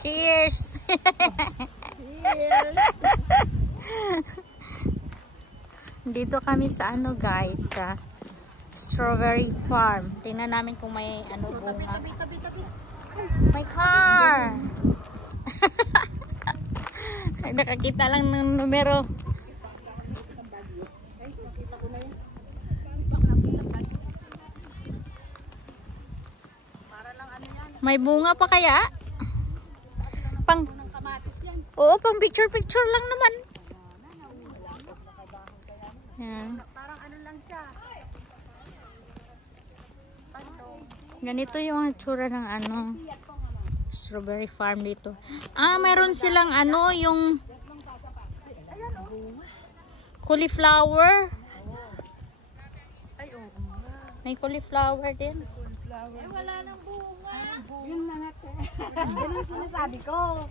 Cheers! Cheers! Dito kami sa ano guys, sa strawberry farm. Tingnan namin kung may ano bunga. Tabi. My car! Ay, nakakita lang ng numero. May bunga pa kaya? Pang oo, pang picture lang naman. Yan. Parang ano lang siya. Ganito yung itsura ng ano strawberry farm dito. Ah, meron silang ano yung cauliflower. Ay, oo. May cauliflower din. Ay, wala nang bunga. Yun na natin. Yan ang sinasabi ko.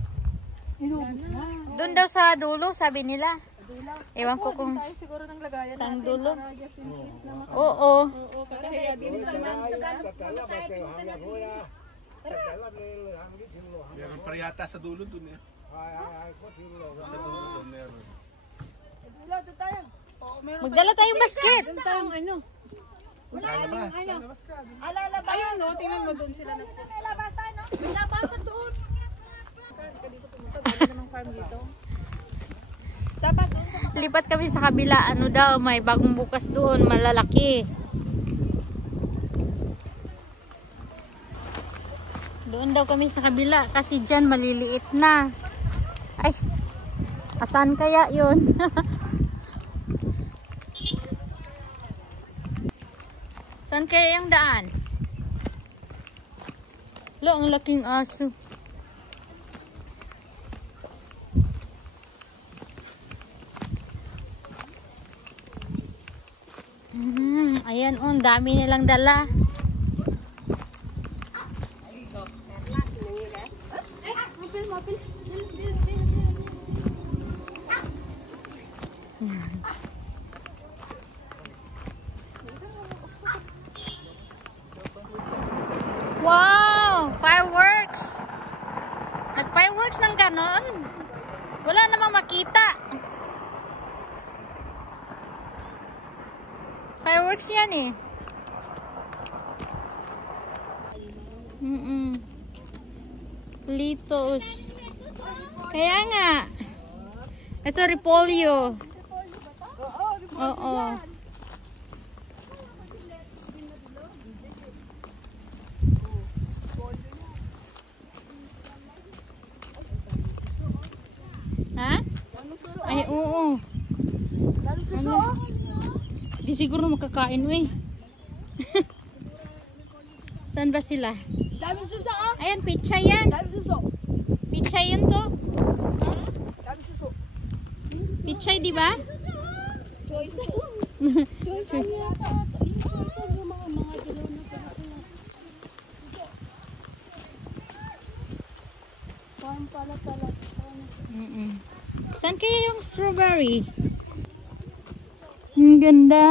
Inubos na. Doon daw sa dulo, sabi nila. Ewan ko kung Tayo siguro ng lagayan saan natin dulo. para just in case na Oo. Oo, kaya din lang nagtagalog mo sa akin. Meron pa yata sa dulo dun eh. Sa dulo dun meron. Dito tayo. Oo, meron Magdala tayong basket. Doon tayong ano. Lalabas. Alalabas. Ayun, no, tingnan mo doon sila nagpunta. May labasan, no? May labasan doon. Dito pumunta, bago namang farm dito. Dapat doon. Lipat kami sa kabila. Ano daw, may bagong bukas doon. Malalaki. Doon daw kami sa kabila. Kasi dyan maliliit na. Ay, asan kaya yun? Saan kaya yung daan? Lo, ang laking aso. Ayan, ang dami nilang dala. Wow! Fireworks! Nag-fireworks ng ganon? Wala namang makita. Fireworks yan eh. Litos. Kaya nga. Ito repolyo. Oo. Ha? Ay, oo. Ano? Di siguro makakain mo eh. Saan ba sila? Dami suso, oh. Ayan, pichay yan. Dami suso. Pichay yan to. Dami suso. Pichay, di ba? Choice. Choice ano yata. Yung mga dilaw na farm pala. Saan kaya yung strawberry? Ang ganda.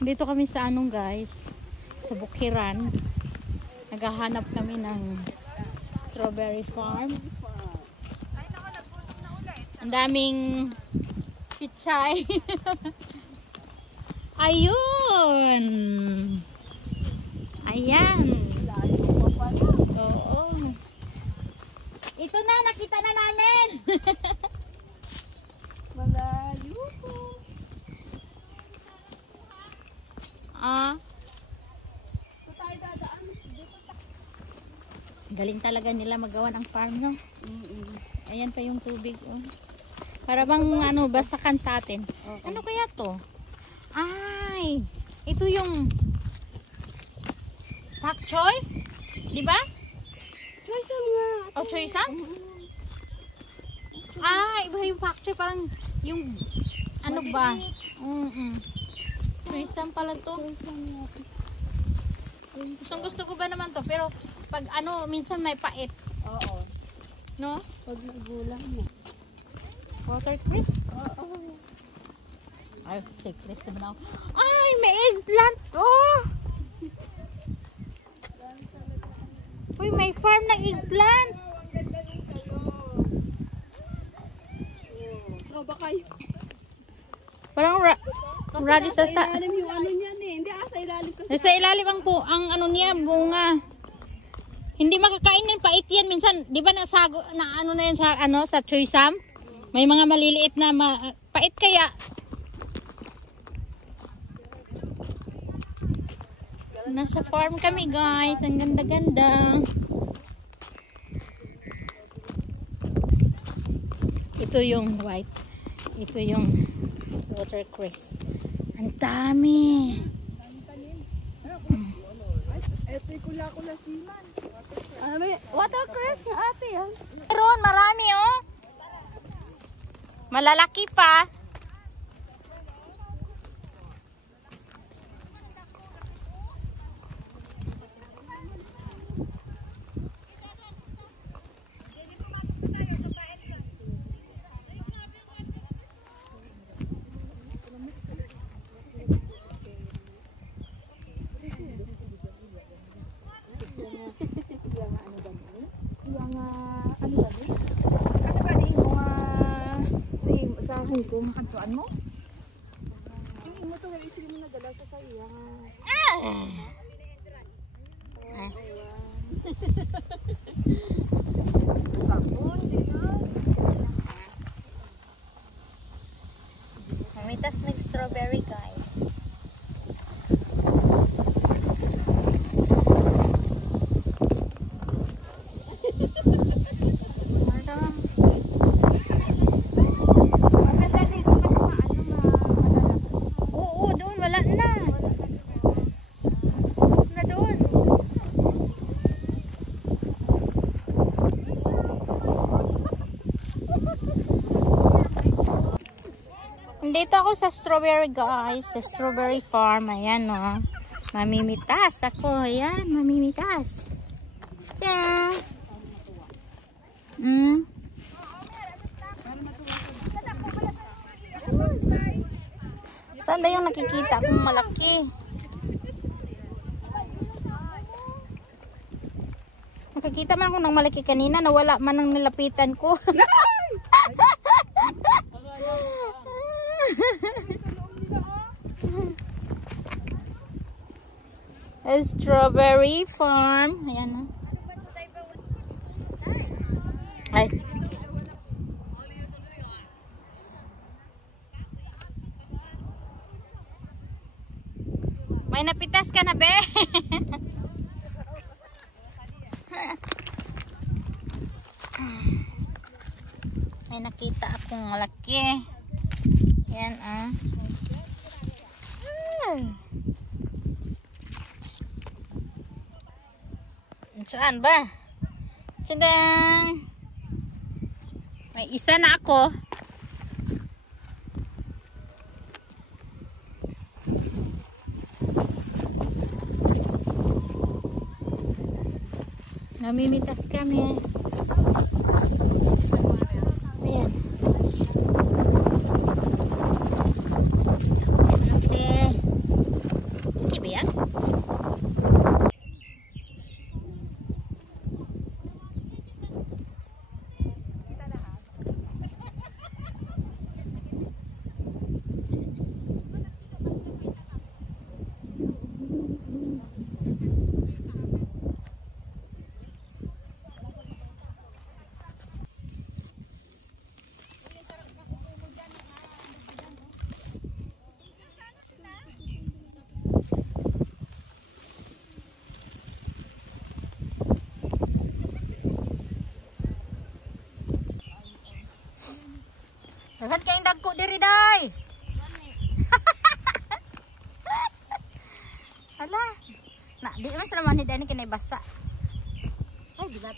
Dito kami sa anong guys, sa Bukhiran. Naghahanap kami ng strawberry farm. Ang daming pichay. Ayun. Ayan. Oo. Ito na, nakita na namin. Malayo po. Ah. Galing talaga nila magawa ng farm, no? Ayan pa yung tubig, oh. Para bang ano, basakan sa atin. Ano kaya to? Ay, ito yung pak choy? Di ba? Choy sam nga. Oh, choy sam? Ah, iba yung pak choy, parang yung ano ba? Choy sam pala to. Gustong gusto ko ba naman to, pero pag ano, minsan may pait. Oo. No? Pag nagulang mo. Watercress? Oo. Ay, cyclist naman ako. Ay, may eggplant! Oh! Uy, may farm ng eggplant. Oh, baka Parang radish sa ilalim yung ano niyan eh. Hindi sa ilalim kasi. Sa ilalim ang ano niya, bunga. Hindi makakain yan, pait yan minsan. 'Di ba nasago na ano na yan sa choysam? May mga maliliit na pait kaya. Nasa farm kami, guys. Ang ganda-ganda. Ito yung white. Ito yung watercress. Ang dami. Ito yung kula-kula siman. Watercress nga ate yan. Meron, marami oh. Malalaki pa. Sahon ko, makantuan mo? Yung imo to, isig mo nadala sa saya. Mamitas ng strawberry, guys. Dito ako sa strawberry, guys. Sa strawberry farm. Ayan, oh. Mamimitas ako. Ayan, mamimitas. Tiyan. Saan ba yung nakikita kung malaki? Nakikita man ako ng malaki kanina. Nawala man ang nilapitan ko. A strawberry farm. Ayan. Ay. May napitas ka na, be? May nakita akong malaki. Yan, ah. Saan ba? Tadang! May isa na ako. Namimitas kami. Ayan. Okay. Okay ba yan? Dapat kayong dagko diri, day. Hala. Na, di mas naman ni Dani kinay basa. Ay, dilat.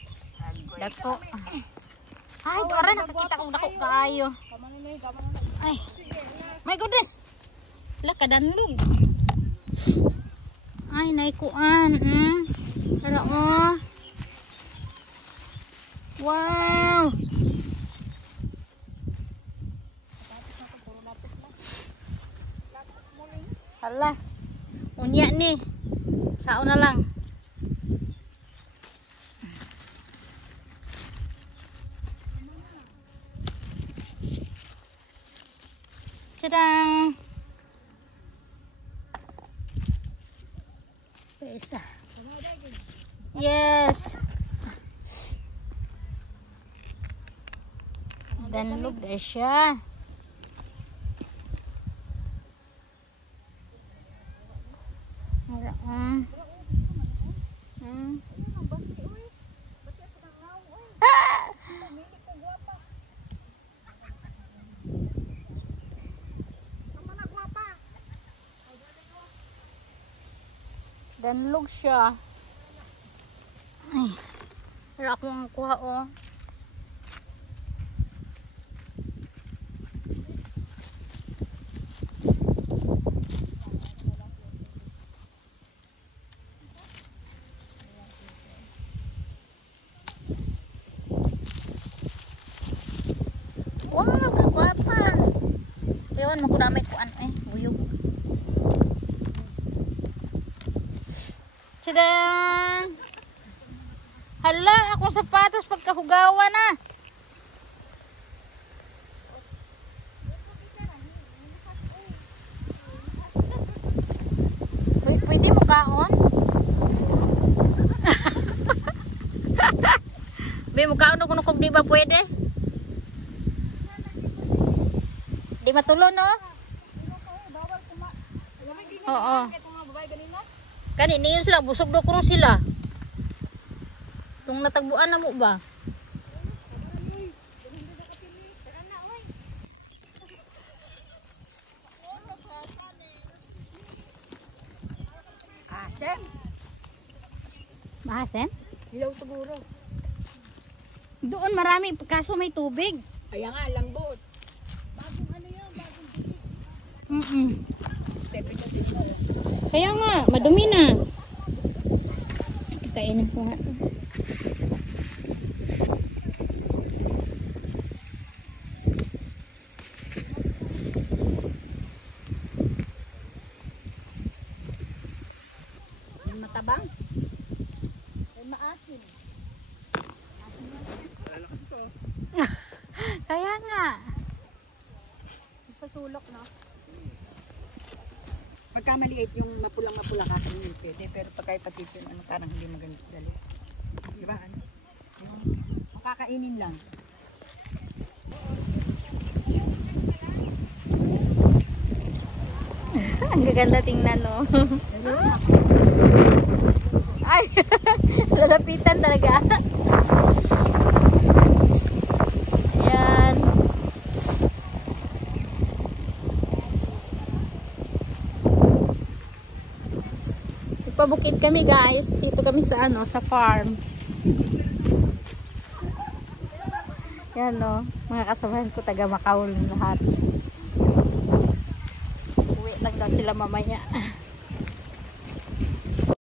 Dagko. Ay, ara nakakita kong dako kaayo. Ay. My goodness. Wala kadanlog. Ay, naikuan. Para oh. Wow. Hala. Unya ni. Sao na lang. Tadang! Isa. Yes! Danlog na siya. Danlog siya. Ay, wala akong kuha oh. Wow, kagwapa. Ewan mo kung na may kuan eh, buyog. Tadang! Hala, akong sapatos pagkahugawa na. Pwede mo kaon? Be mo kaon kung di ba pwede? Di matulo no? Oo. Kani niyon sila busog do kuno sila. Tung natagbuan na mo ba? Asem. Mahasem? Ilaw siguro. Doon marami kaso may tubig. Kaya nga, lambot. Bagong ano yan, bagong Mm. Kaya nga, madumi na. Kainin ko nga. matabang. Ay maasin. Kaya nga. Sa sulok, no? Pagka maliit yung mapulang-mapula ka yung pwede, pero pagka ipatito yung ano, parang hindi maganda dali. Di ba? Ano? Makakainin lang. Ang gaganda tingnan, no? Ay, lalapitan talaga. Yan. Ipabukid kami, guys. Dito kami sa ano, sa farm. Yan, no? Mga kasamahan ko taga Macau lahat. Uwi lang daw sila mamaya.